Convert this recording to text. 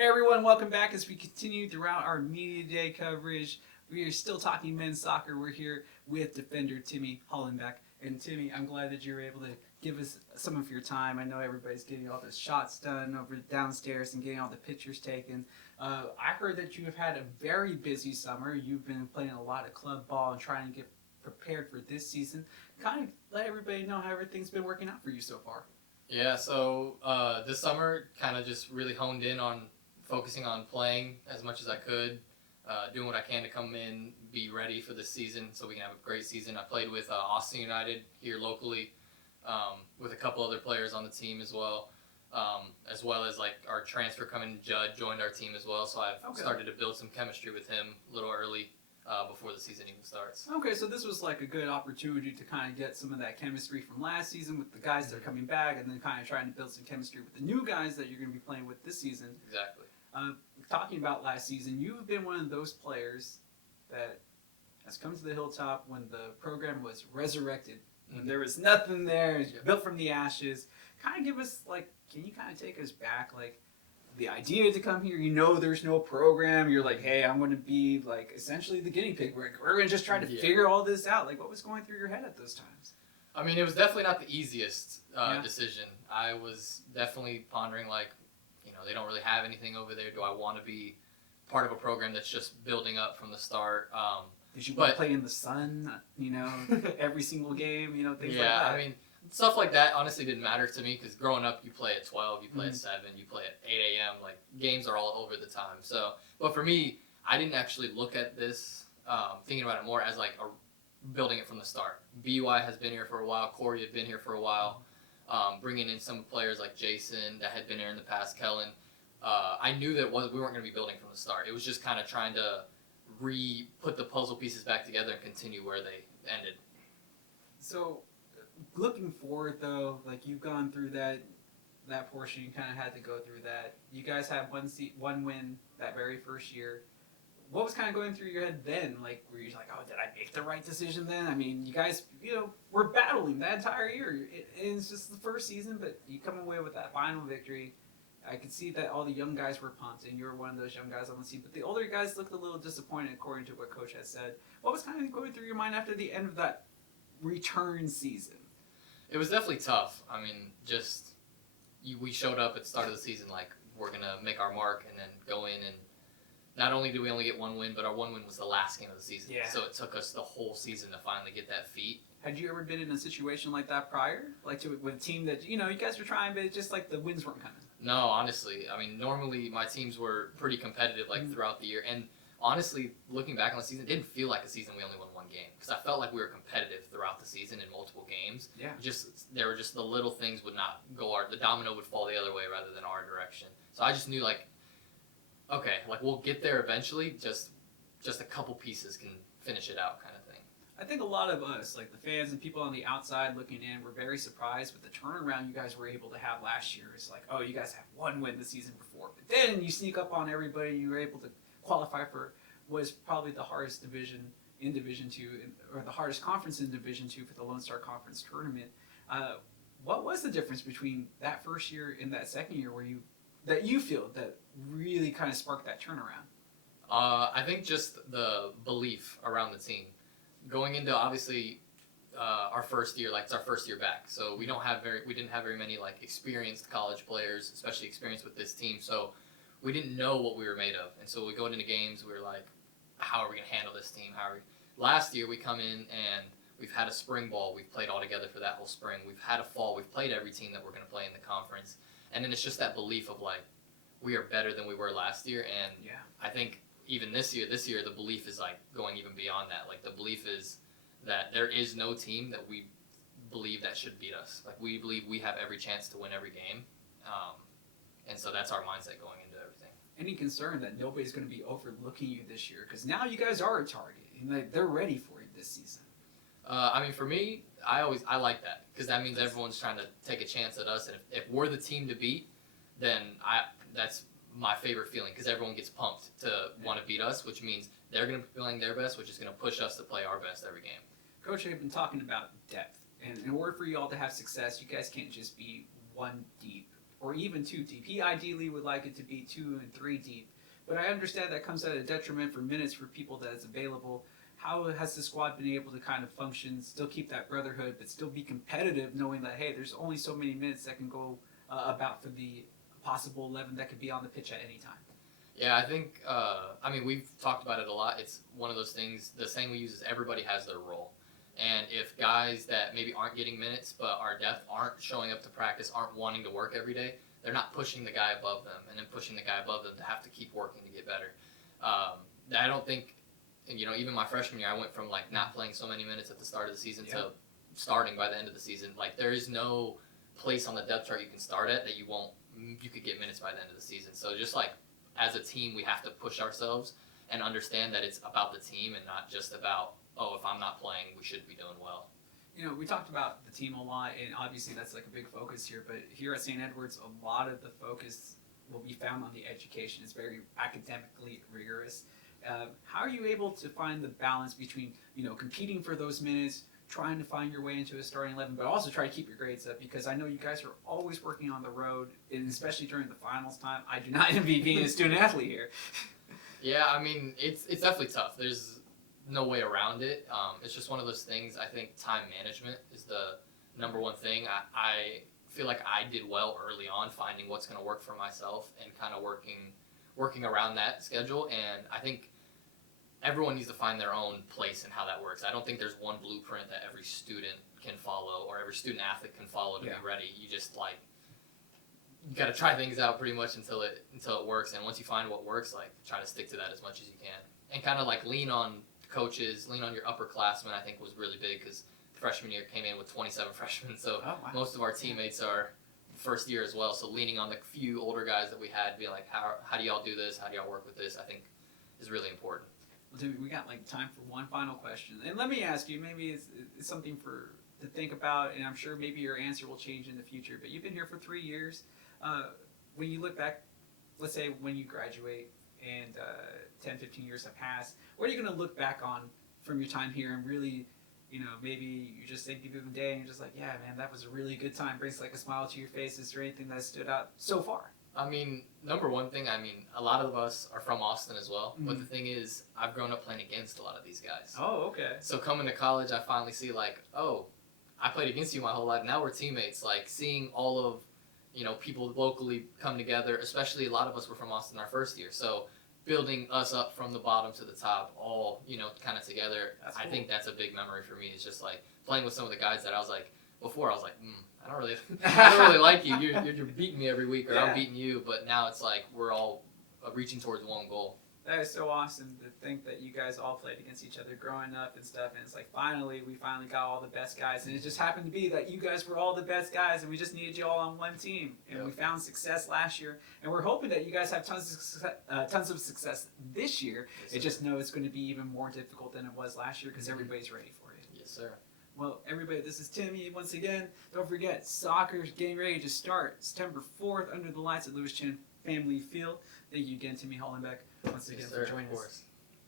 Hey everyone, welcome back as we continue throughout our Media Day coverage. We are still talking men's soccer. We're here with defender Timmy Hollenbeck. And Timmy, I'm glad that you were able to give us some of your time. I know everybody's getting all the shots done over downstairs and getting all the pictures taken. I heard that you have had a very busy summer. You've been playing a lot of club ball and trying to get prepared for this season. Kind of let everybody know how everything's been working out for you so far. Yeah, so this summer kind of just really honed in on focusing on playing as much as I could, doing what I can to come in, be ready for this season so we can have a great season. I played with Austin United here locally with a couple other players on the team as well as like our transfer coming, Judd joined our team as well, so I've started to build some chemistry with him a little early before the season even starts. Okay, so this was like a good opportunity to kind of get some of that chemistry from last season with the guys that are coming back, and then kind of trying to build some chemistry with the new guys that you're going to be playing with this season. Exactly. Talking about last season, you've been one of those players that has come to the Hilltop when the program was resurrected, when there was nothing there, built from the ashes. Kind of give us, like, can you kind of take us back, like, the idea to come here, there's no program, you're like, hey, I'm going to be, like, essentially the guinea pig. We're going to just try to figure all this out. Like, what was going through your head at those times? I mean, it was definitely not the easiest decision. I was definitely pondering, like, they don't really have anything over there. Do I want to be part of a program that's just building up from the start? Did you want to play in the sun, every single game, things like that? Yeah, I mean, stuff like that honestly didn't matter to me because growing up, you play at 12, you play at 7, you play at 8 a.m. Like, games are all over the time. So, but for me, I didn't actually look at this, thinking about it more as like building it from the start. BUI has been here for a while. Corey had been here for a while. Bringing in some players like Jason that had been here in the past, Kellen. I knew that we weren't going to be building from the start. It was just kind of trying to put the puzzle pieces back together and continue where they ended. So, looking forward though, like you've gone through that portion, you kind of had to go through that. You guys had one win that very first year. What was kind of going through your head then? Like, were you like, oh, did I make the right decision then? I mean, you guys, were battling that entire year. It's just the first season, but you come away with that final victory. I could see that all the young guys were pumped, and you were one of those young guys on the team. But the older guys looked a little disappointed, according to what Coach had said. What was kind of going through your mind after the end of that return season? It was definitely tough. I mean, we showed up at the start of the season like we're going to make our mark and then go in and not only did we only get one win, but our one win was the last game of the season. Yeah. So it took us the whole season to finally get that feat. Had you ever been in a situation like that prior? Like with a team that, you guys were trying, but it's just like the wins weren't coming? No, honestly. I mean, normally my teams were pretty competitive throughout the year. And honestly, looking back on the season, it didn't feel like a season we only won one game. Because I felt like we were competitive throughout the season in multiple games. Yeah. There were just the little things would not go the domino would fall the other way rather than our direction. So I just knew okay, we'll get there eventually. Just a couple pieces can finish it out, kind of thing. I think a lot of us, like the fans and people on the outside looking in, were very surprised with the turnaround you guys were able to have last year. It's like, oh, you guys have one win the season before, but then you sneak up on everybody. You were able to qualify for what is probably the hardest division in Division II, or the hardest conference in Division II for the Lone Star Conference tournament. What was the difference between that first year and that second year that you feel that really kind of sparked that turnaround? I think just the belief around the team. Going into obviously our first year, it's our first year back, so we didn't have very many experienced college players, especially experienced with this team. So we didn't know what we were made of, and so we go into games. We were like, how are we going to handle this team? Last year we come in and we've had a spring ball. We've played all together for that whole spring. We've had a fall. We've played every team that we're going to play in the conference, and then it's just that belief of we are better than we were last year. And I think even this year, the belief is going even beyond that. The belief is that there is no team that we believe that should beat us. We believe we have every chance to win every game. And so that's our mindset going into everything. Any concern that nobody's going to be overlooking you this year? Because now you guys are a target, and they're ready for you this season. I mean, for me, I like that because that means everyone's trying to take a chance at us. And if we're the team to beat, then that's my favorite feeling because everyone gets pumped to want to beat us, which means they're going to be playing their best, which is going to push us to play our best every game. Coach, I've been talking about depth, and in order for you all to have success, you guys can't just be one deep. or even 2 deep. He ideally would like it to be 2 and 3 deep. But I understand that comes at a detriment for minutes for people that is available. How has the squad been able to kind of function, still keep that brotherhood, but still be competitive, knowing that, hey, there's only so many minutes that can go about for the possible 11 that could be on the pitch at any time? Yeah, I think, we've talked about it a lot. It's one of those things, the saying we use is everybody has their role. And if guys that maybe aren't getting minutes but are depth, aren't showing up to practice, aren't wanting to work every day, they're not pushing the guy above them and then pushing the guy above them to have to keep working to get better. I don't think, even my freshman year, I went from like not playing so many minutes at the start of the season to starting by the end of the season. Like there is no place on the depth chart you can start at that you could get minutes by the end of the season. So just like as a team, we have to push ourselves and understand that it's about the team and not just about, oh, if I'm not playing, we should be doing well. We talked about the team a lot, and obviously that's like a big focus here, but here at St. Edward's, a lot of the focus will be found on the education. It's very academically rigorous. How are you able to find the balance between, competing for those minutes, trying to find your way into a starting 11, but also try to keep your grades up? Because I know you guys are always working on the road, and especially during the finals time. I do not envy being a student athlete here. Yeah, it's definitely tough. There's no way around it. It's just one of those things. I think time management is the number one thing. I feel like I did well early on finding what's going to work for myself and kind of working around that schedule. And I think everyone needs to find their own place in how that works. I don't think there's one blueprint that every student can follow or every student athlete can follow to be ready. You just you got to try things out pretty much until it works. And once you find what works, try to stick to that as much as you can and kind of lean on coaches, lean on your upperclassmen. I think was really big because the freshman year came in with 27 freshmen, so most of our teammates are first year as well. So leaning on the few older guys that we had, be like, how do y'all do this? How do y'all work with this? I think is really important. Well, Timmy, we got time for one final question, and let me ask you. Maybe it's something to think about, and I'm sure maybe your answer will change in the future. But you've been here for 3 years. When you look back, let's say when you graduate and 10, 15 years have passed, what are you going to look back on from your time here and really, maybe you just think of a day and you're just like, yeah, man, that was a really good time. Brings a smile to your face. Is there anything that stood out so far? Number one thing, a lot of us are from Austin as well, but the thing is, I've grown up playing against a lot of these guys. Oh, okay. So coming to college, I finally see oh, I played against you my whole life. Now we're teammates. Seeing all of, people locally come together, especially a lot of us were from Austin our first year. So building us up from the bottom to the top, all, kind of together. That's cool. I think that's a big memory for me. It's just playing with some of the guys that I was before I was I don't really like you. You're beating me every week, or I'm beating you. But now it's we're all reaching towards one goal. That is so awesome to think that you guys all played against each other growing up and stuff. And it's we finally got all the best guys. And it just happened to be that you guys were all the best guys, and we just needed you all on one team. And we found success last year. And we're hoping that you guys have tons of success this year. Yes, it just it's going to be even more difficult than it was last year because everybody's ready for it. Yes, sir. Well, everybody, this is Timmy. Once again, don't forget, soccer's getting ready to start September 4th under the lights at Lewis Chin Family Field. Thank you again, Timmy Hollenbeck, once again for joining us.